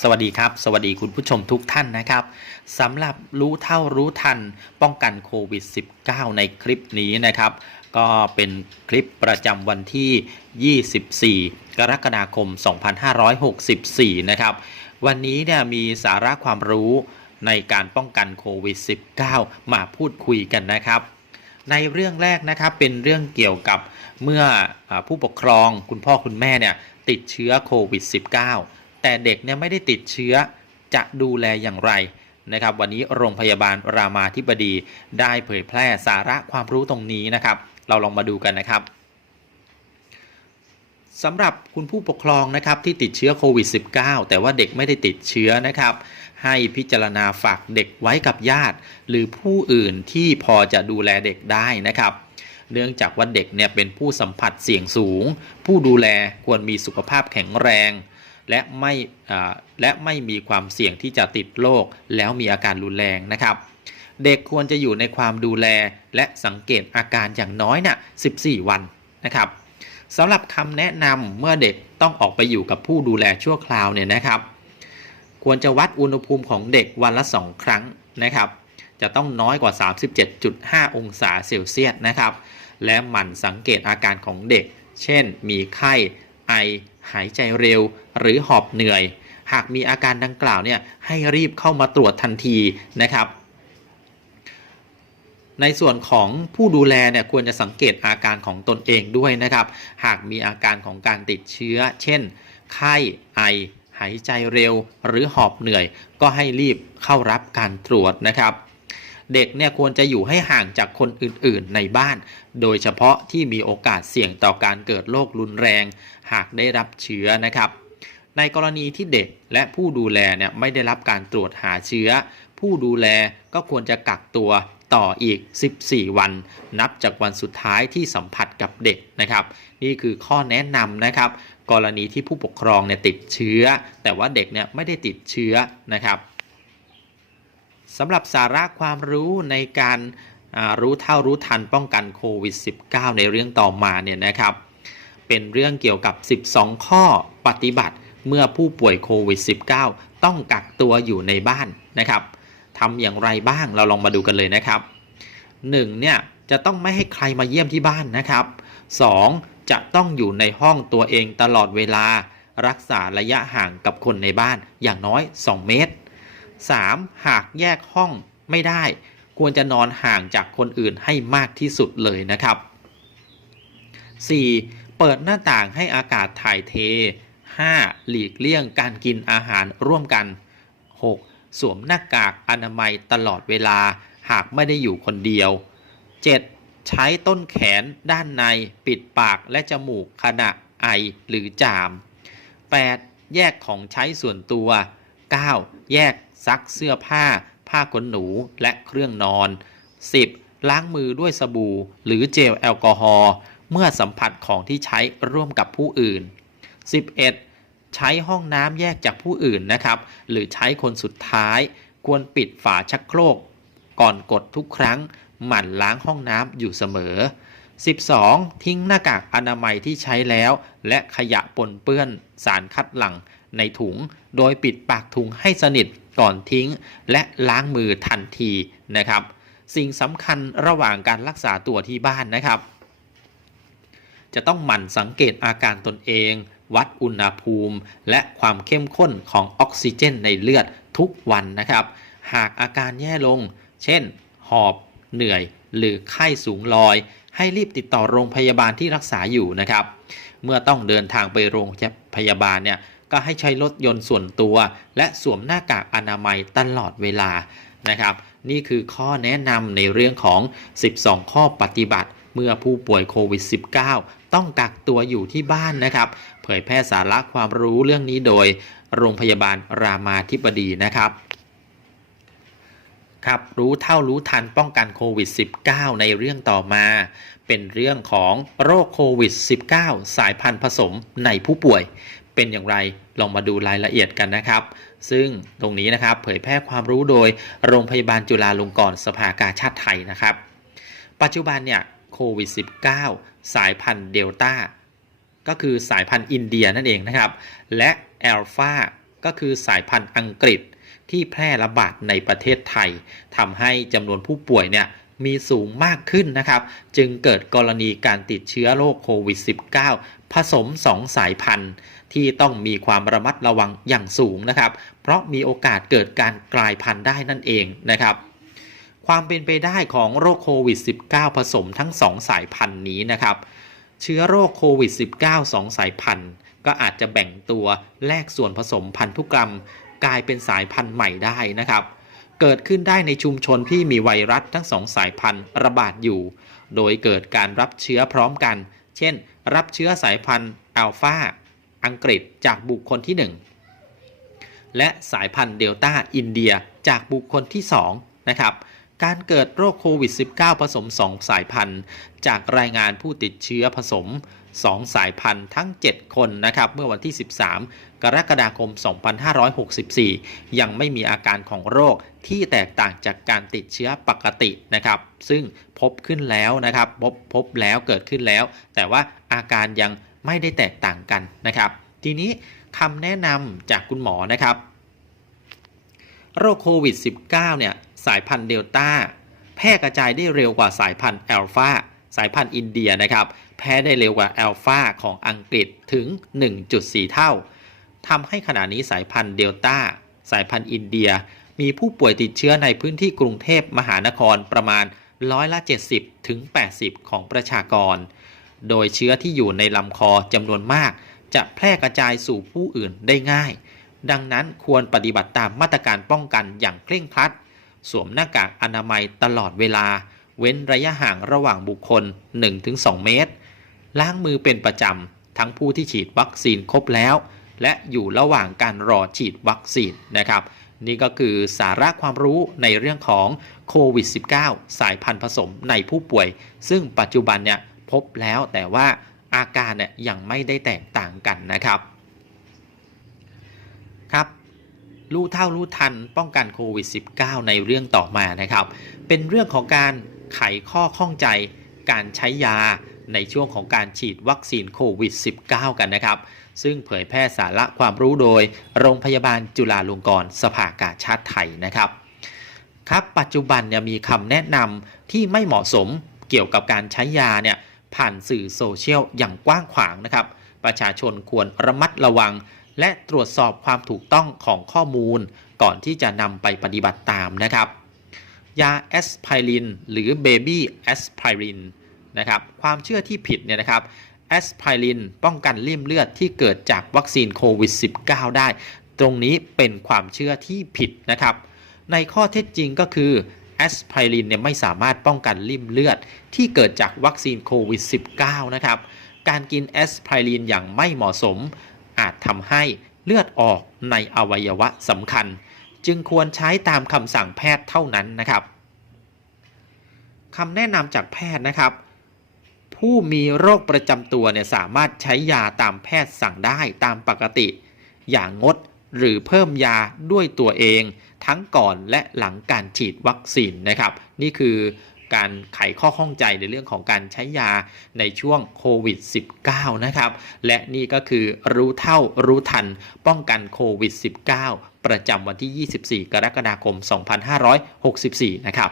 สวัสดีครับ สวัสดีคุณผู้ชมทุกท่านนะครับสำหรับรู้เท่ารู้ทันป้องกันโควิด -19 ในคลิปนี้นะครับ ก็เป็นคลิปประจำวันที่ 24 กรกฎาคม 2564 นะครับ วันนี้เนี่ยมีสาระความรู้ในการป้องกันโควิด -19 มาพูดคุยกันนะครับ ในเรื่องแรกนะครับเป็นเรื่องเกี่ยวกับเมื่อผู้ปกครองคุณพ่อคุณแม่เนี่ยติดเชื้อโควิด -19 แต่เด็กเนี่ยไม่ได้ติดเชื้อจะดูแลอย่างไรนะครับ วันนี้โรงพยาบาลรามาธิบดีได้เผยแพร่สาระความรู้ตรงนี้นะครับ เราลองมาดูกันนะครับสำหรับคุณผู้ปกครองนะครับที่ติดเชื้อโควิด -19 แต่ว่าเด็กไม่ได้ติดเชื้อนะครับ ให้พิจารณาฝากเด็กไว้กับญาติ หรือผู้อื่นที่พอจะดูแลเด็กได้นะครับ เนื่องจากว่าเด็กเนี่ยเป็นผู้สัมผัสเสี่ยงสูง ผู้ดูแลควรมีสุขภาพแข็งแรง และไม่และไม่มีความเสี่ยงที่จะติดโรคแล้วมีอาการรุนแรงนะครับ เด็กควรจะอยู่ในความดูแลและสังเกตอาการอย่างน้อยน่ะ14 วันนะครับสำหรับคำแนะนำเมื่อเด็กต้องออกไปอยู่กับผู้ดูแลชั่วคราวเนี่ยนะครับ ควรจะวัดอุณหภูมิของเด็กวันละ 2 ครั้งนะครับ จะต้องน้อยกว่า 37.5 องศาเซลเซียสนะครับ และหมั่นสังเกตอาการของเด็ก เช่น มีไข้ ไอ หายใจเร็ว หรือหอบเหนื่อย หากมีอาการดังกล่าวเนี่ยให้รีบเข้ามาตรวจทันทีนะครับ ในส่วนของผู้ดูแลเนี่ยควรจะสังเกตอาการของตนเองด้วยนะครับ หากมีอาการของการติดเชื้อ เช่น ไข้ไอ หายใจเร็ว หรือหอบเหนื่อย ก็ให้รีบเข้ารับการตรวจนะครับ เด็กเนี่ยควรจะอยู่ให้ห่างจากคนอื่นๆในบ้าน โดยเฉพาะที่มีโอกาสเสี่ยงต่อการเกิดโรครุนแรง หากได้รับเชื้อนะครับ ในกรณีที่เด็กและผู้ดูแลเนี่ยไม่ได้รับการตรวจหาเชื้อ ผู้ดูแลก็ควรจะกักตัวต่ออีก 14 วัน นับจากวันสุดท้ายที่สัมผัสกับเด็กนะครับ นี่คือข้อแนะนำนะครับ กรณีที่ผู้ปกครองเนี่ยติดเชื้อ แต่ว่าเด็กเนี่ยไม่ได้ติดเชื้อนะครับ สำหรับสาระความรู้ในการรู้เท่ารู้ทันป้องกันโควิด -19 ในเรื่องต่อมาเนี่ยนะครับ เป็นเรื่องเกี่ยวกับ 12 ข้อปฏิบัติเมื่อผู้ป่วยโควิด -19 ต้องกักตัวอยู่ในบ้านนะครับทำอย่างไรบ้างเราลองมาดูกันเลยนะครับ 1. เนี่ยจะต้องไม่ให้ใครมาเยี่ยมที่บ้านนะครับ 2. จะต้องอยู่ในห้องตัวเองตลอดเวลา รักษาระยะห่างกับคนในบ้านอย่างน้อย 2 เมตร 3. หากแยกห้องไม่ได้ ควรจะนอนห่างจากคนอื่นให้มากที่สุดเลยนะครับ 4. เปิดหน้าต่างให้อากาศถ่ายเท 5. หลีกเลี่ยงการกินอาหารร่วมกัน 6. สวมหน้ากากอนามัยตลอดเวลา หากไม่ได้อยู่คนเดียว 7. ใช้ต้นแขนด้านในปิดปากและจมูกขณะไอหรือจาม 8. แยกของใช้ส่วนตัว 9. แยกซักเสื้อผ้า ผ้าขนหนูและเครื่องนอน 10. ล้างมือด้วยสบู่ หรือเจลแอลกอฮอล์เมื่อสัมผัสของที่ใช้ร่วมกับผู้อื่น 11. ใช้ห้องน้ำแยกจากผู้อื่นนะครับ หรือใช้คนสุดท้าย ควรปิดฝาชักโครก ก่อนกดทุกครั้ง หมั่นล้างห้องน้ำอยู่เสมอ 12. ทิ้งหน้ากากอนามัยที่ใช้แล้ว และขยะปนเปื้อนสารคัดหลั่ง ในถุง โดยปิดปากถุงให้สนิทก่อนทิ้ง และล้างมือทันทีนะครับ สิ่งสำคัญระหว่างการรักษาตัวที่บ้านนะครับ จะต้องหมั่นสังเกตอาการตนเอง วัดอุณหภูมิ และความเข้มข้นของออกซิเจนในเลือดทุกวันนะครับ หากอาการแย่ลง เช่น หอบ เหนื่อย หรือไข้สูงลอย ให้รีบติดต่อโรงพยาบาลที่รักษาอยู่นะครับ เมื่อต้องเดินทางไปโรงพยาบาลเนี่ย ก็ให้ใช้รถยนต์ส่วนตัว และสวมหน้ากากอนามัยตลอดเวลานะครับ นี่คือข้อแนะนำในเรื่องของ 12 ข้อปฏิบัติ เมื่อผู้ป่วยโควิด -19 ต้องกักตัวอยู่ที่บ้านนะครับ เผยแพร่สาระความรู้เรื่องนี้โดย โรงพยาบาลรามาธิบดีนะครับครับรู้เท่ารู้ทันป้องกันโควิด -19 ในเรื่องต่อมา เป็นเรื่องของโรคโควิด -19 สายพันธุ์ผสมในผู้ป่วย เป็นอย่างไร ลองมาดูรายละเอียดกันนะครับ ซึ่งตรงนี้นะครับเผยแพร่ความรู้โดยโรงพยาบาลจุฬาลงกรณ์สภากาชาติไทยนะครับ ปัจจุบันเนี่ยโควิด -19 สายพันธุ์เดลต้าก็คือสายพันธุ์อินเดียนั่นเองนะครับ และแอลฟาก็คือสายพันธุ์อังกฤษที่แพร่ระบาดในประเทศไทยทำให้จำนวนผู้ป่วยเนี่ยมีสูงมากขึ้นนะครับ จึงเกิดกรณีการติดเชื้อโรคโควิด -19 ผสม 2 สายพันธุ์ ที่ต้องมีความระมัดระวังอย่างสูงนะครับ เพราะมีโอกาสเกิดการกลายพันธุ์ได้นั่นเองนะครับ ความเป็นไปได้ของโรคโควิด -19 ผสมทั้ง 2 สายพันธุ์นี้นะครับ เชื้อโรคโควิด -19 2 สายพันธุ์ ก็อาจจะแบ่งตัวแลกส่วนผสมพันธุกรรม กลายเป็นสายพันธุ์ใหม่ได้นะครับเกิดขึ้นได้ในชุมชนที่มีไวรัสทั้งสองสายพันธุ์ระบาดอยู่ โดยเกิดการรับเชื้อพร้อมกัน เช่น รับเชื้อสายพันธุ์อัลฟาอังกฤษจากบุคคลที่ 1 และสายพันธุ์เดลต้าอินเดียจากบุคคลที่2นะครับ การเกิดโรคโควิด -19 ผสม 2 สายพันธุ์ จากรายงานผู้ติดเชื้อผสม 2 สายพันธุ์ทั้ง 7 คนนะครับ เมื่อวันที่ 13 กรกฎาคม 2564 ยังไม่มีอาการของโรคที่แตกต่างจากการติดเชื้อปกตินะครับ ซึ่งพบขึ้นแล้วนะครับ พบพบแล้วเกิดขึ้นแล้ว แต่ว่าอาการยังไม่ได้แตกต่างกันนะครับ ทีนี้คำแนะนำจากคุณหมอนะครับ โรคโควิด -19 เนี่ย สายพันธุ์เดลต้าแพร่กระจายได้เร็วกว่าสายพันธุ์แอลฟาสายพันธุ์อินเดียนะครับ แพร่ได้เร็วกว่าแอลฟาของอังกฤษถึง 1.4 เท่า ทำให้ขณะนี้สายพันธุ์เดลต้า สายพันธุ์อินเดีย มีผู้ป่วยติดเชื้อในพื้นที่กรุงเทพมหานครประมาณร้อยละ 70 ถึง 80 ของประชากร โดยเชื้อที่อยู่ในลำคอจำนวนมาก จะแพร่กระจายสู่ผู้อื่นได้ง่าย ดังนั้นควรปฏิบัติตามมาตรการป้องกันอย่างเคร่งครัด สวมหน้ากากอนามัยตลอดเวลา เว้นระยะห่างระหว่างบุคคล 1-2 เมตร ล้างมือเป็นประจำ ทั้งผู้ที่ฉีดวัคซีนครบแล้ว และอยู่ระหว่างการรอฉีดวัคซีนนะครับ นี่ก็คือสาระความรู้ในเรื่องของโควิด -19 สายพันธุ์ผสมในผู้ป่วย ซึ่งปัจจุบันเนี่ยพบแล้วแต่ว่าอาการเนี่ยยังไม่ได้แตกต่างกันนะครับครับ รู้เท่ารู้ทันป้องกันโควิด -19 ในเรื่องต่อมานะครับ เป็นเรื่องของการไขข้อข้องใจการใช้ยาในช่วงของการฉีดวัคซีนโควิด -19 กันนะครับ ซึ่งเผยแพร่สาระความรู้โดย โรงพยาบาลจุฬาลงกรณ์สภากาชาติไทยนะครับ ครับปัจจุบันเนี่ยมีคำแนะนำที่ไม่เหมาะสมเกี่ยวกับการใช้ยาเนี่ยผ่านสื่อโซเชียลอย่างกว้างขวางนะครับ ประชาชนควรระมัดระวัง และตรวจสอบความถูกต้องของข้อมูล ก่อนที่จะนำไปปฏิบัติตามนะครับ ยาแอสไพรินหรือเบบี้แอสไพรินนะครับความเชื่อที่ผิดเนี่ยนะครับแอสไพรินป้องกันริ่มเลือดที่เกิดจากวัคซีนโควิด -19 ได้ ตรงนี้เป็นความเชื่อที่ผิดนะครับ ในข้อเท็จจริงก็คือแอสไพรินเนี่ยไม่สามารถป้องกันริ่มเลือดที่เกิดจากวัคซีนโควิด -19 นะครับ การกินแอสไพรินอย่างไม่เหมาะสม อาจทำให้เลือดออกในอวัยวะสำคัญ จึงควรใช้ตามคำสั่งแพทย์เท่านั้นนะครับคำแนะนำจากแพทย์นะครับ ผู้มีโรคประจำตัวเนี่ยสามารถใช้ยาตามแพทย์สั่งได้ตามปกติ อย่างงดหรือเพิ่มยาด้วยตัวเอง ทั้งก่อนและหลังการฉีดวัคซีนนะครับ นี่คือ การไขข้อข้องใจในเรื่องของการใช้ยาในช่วงโควิด -19 นะครับ และนี่ก็คือรู้เท่ารู้ทันป้องกันโควิด -19 ประจำวันที่ 24 กรกฎาคม 2564 นะครับ